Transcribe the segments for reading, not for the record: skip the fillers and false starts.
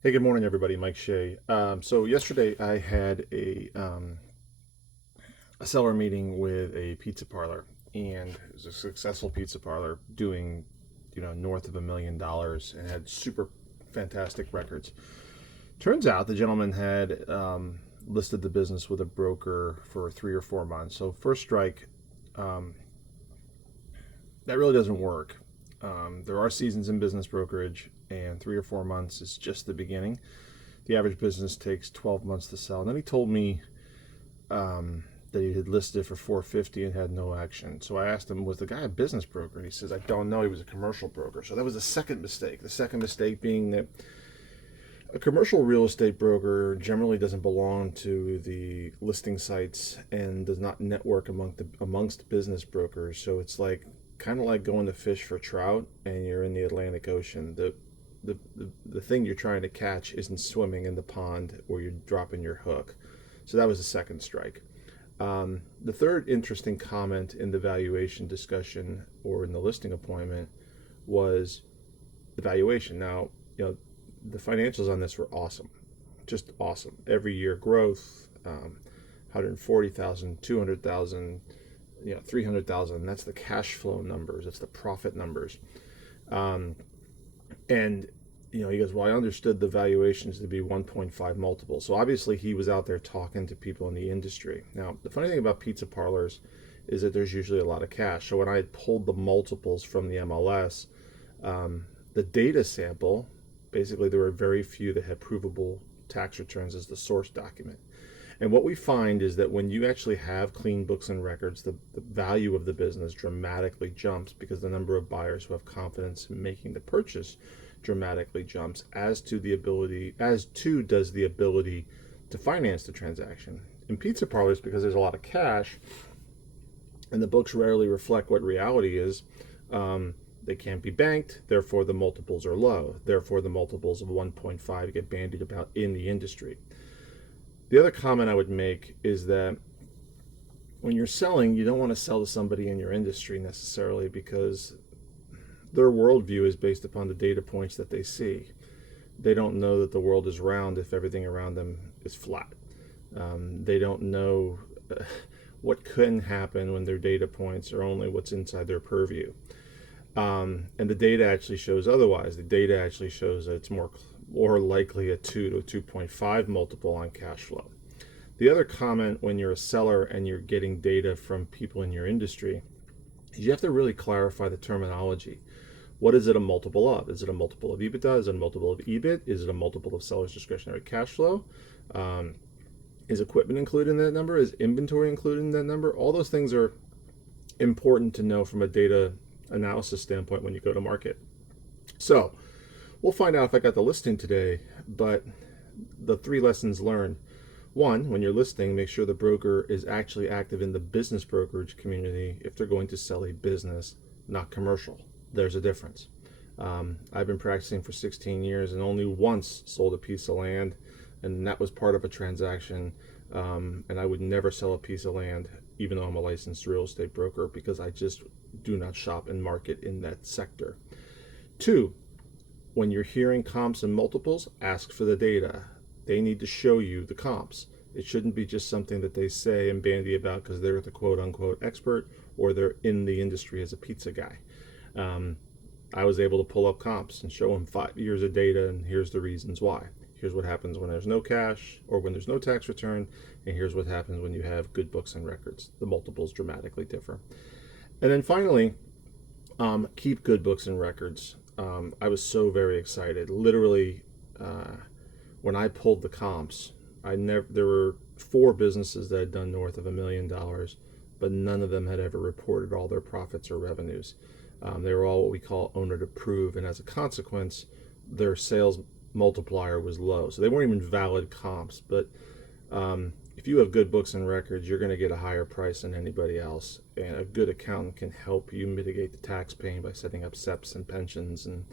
Hey, good morning, everybody. Mike Shea. So yesterday I had a seller meeting with a pizza parlor, and it was a successful pizza parlor doing, north of $1 million and had super fantastic records. Turns out the gentleman had listed the business with a broker for 3 or 4 months. So first strike, um, that really doesn't work. There are seasons in business brokerage, and 3 or 4 months is just the beginning. The average business takes 12 months to sell. And then he told me that he had listed it for 450 and had no action. So I asked him, was the guy a business broker? And he says, I don't know. He was a commercial broker. So that was the second mistake. The second mistake being that a commercial real estate broker generally doesn't belong to the listing sites and does not network amongst business brokers. So it's like kind of like going to fish for trout and you're in the Atlantic Ocean. The thing you're trying to catch isn't swimming in the pond or you're dropping your hook. So that was the second strike. The third interesting comment in the valuation discussion or in the listing appointment was the valuation. Now, the financials on this were awesome, just awesome. Every year growth, 140,000, 200,000, 300,000. That's the cash flow numbers. That's the profit numbers. And he goes, well, I understood the valuations to be 1.5 multiples. So obviously he was out there talking to people in the industry. Now, the funny thing about pizza parlors is that there's usually a lot of cash. So when I had pulled the multiples from the MLS, the data sample, basically there were very few that had provable tax returns as the source document. And what we find is that when you actually have clean books and records, the value of the business dramatically jumps because the number of buyers who have confidence in making the purchase dramatically jumps, as to does the ability to finance the transaction. In pizza parlors, because there's a lot of cash and the books rarely reflect what reality is, they can't be banked, therefore the multiples are low. Therefore the multiples of 1.5 get bandied about in the industry. The other comment I would make is that when you're selling, you don't want to sell to somebody in your industry necessarily because their worldview is based upon the data points that they see. They don't know that the world is round if everything around them is flat. They don't know what can happen when their data points are only what's inside their purview. And the data actually shows otherwise. The data actually shows that it's more likely a 2 to 2.5 multiple on cash flow. The other comment when you're a seller and you're getting data from people in your industry is you have to really clarify the terminology. What is it a multiple of? Is it a multiple of EBITDA? Is it a multiple of EBIT? Is it a multiple of seller's discretionary cash flow? Is equipment included in that number? Is inventory included in that number? All those things are important to know from a data analysis standpoint when you go to market. So we'll find out if I got the listing today, but the 3 lessons learned. 1, when you're listing, make sure the broker is actually active in the business brokerage community if they're going to sell a business, not commercial. There's a difference. I've been practicing for 16 years and only once sold a piece of land, and that was part of a transaction. And I would never sell a piece of land, even though I'm a licensed real estate broker, because I just do not shop and market in that sector. 2, when you're hearing comps and multiples, ask for the data. They need to show you the comps. It shouldn't be just something that they say and bandy about because they're the quote unquote expert or they're in the industry as a pizza guy. I was able to pull up comps and show them 5 years of data, and here's the reasons why. Here's what happens when there's no cash or when there's no tax return, and here's what happens when you have good books and records. The multiples dramatically differ. And then finally, keep good books and records. I was so very excited. Literally, when I pulled the comps, there were 4 businesses that had done north of $1 million, but none of them had ever reported all their profits or revenues. They were all what we call owner to prove, and as a consequence, their sales multiplier was low. So they weren't even valid comps. But if you have good books and records, you're going to get a higher price than anybody else. And a good accountant can help you mitigate the tax pain by setting up SEPs and pensions and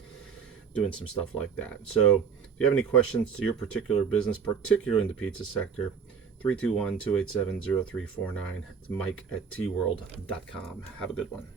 doing some stuff like that. So if you have any questions to your particular business, particularly in the pizza sector, 321-287-0349. It's Mike at tworld.com. Have a good one.